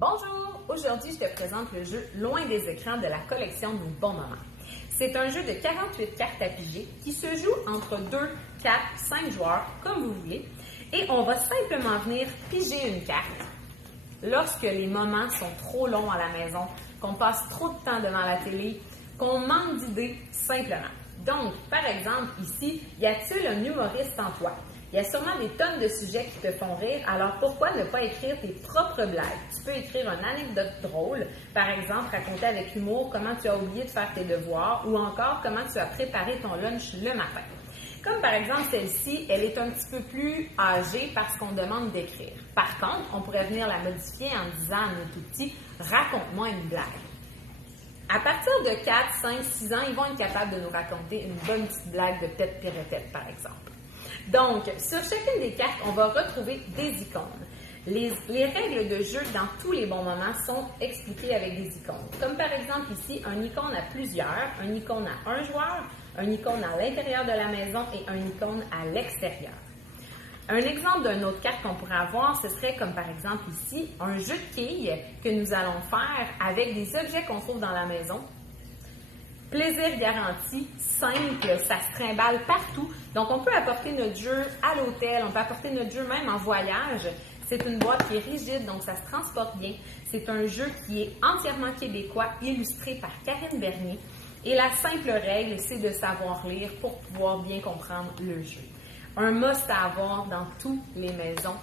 Bonjour! Aujourd'hui, je te présente le jeu Loin des écrans de la collection Nos bons moments. C'est un jeu de 48 cartes à piger qui se joue entre 2, 4, 5 joueurs, comme vous voulez, et on va simplement venir piger une carte lorsque les moments sont trop longs à la maison, qu'on passe trop de temps devant la télé, qu'on manque d'idées simplement. Donc, par exemple, ici, y a-t-il un humoriste en toi? Il y a sûrement des tonnes de sujets qui te font rire, alors pourquoi ne pas écrire tes propres blagues? Tu peux écrire une anecdote drôle, par exemple, raconter avec humour comment tu as oublié de faire tes devoirs ou encore comment tu as préparé ton lunch le matin. Comme par exemple celle-ci, elle est un petit peu plus âgée parce qu'on demande d'écrire. Par contre, on pourrait venir la modifier en disant à nos tout-petits « raconte-moi une blague ». À partir de 4, 5, 6 ans, ils vont être capables de nous raconter une bonne petite blague de tête pérétette, par exemple. Donc, sur chacune des cartes, on va retrouver des icônes. Les règles de jeu dans tous les bons moments sont expliquées avec des icônes. Comme par exemple ici, un icône à plusieurs, un icône à un joueur, un icône à l'intérieur de la maison et un icône à l'extérieur. Un exemple d'une autre carte qu'on pourrait avoir, ce serait comme par exemple ici, un jeu de quilles que nous allons faire avec des objets qu'on trouve dans la maison. Plaisir garanti, simple, ça se trimballe partout. Donc, on peut apporter notre jeu à l'hôtel, on peut apporter notre jeu même en voyage. C'est une boîte qui est rigide, donc ça se transporte bien. C'est un jeu qui est entièrement québécois, illustré par Karine Bernier. Et la simple règle, c'est de savoir lire pour pouvoir bien comprendre le jeu. Un must à avoir dans toutes les maisons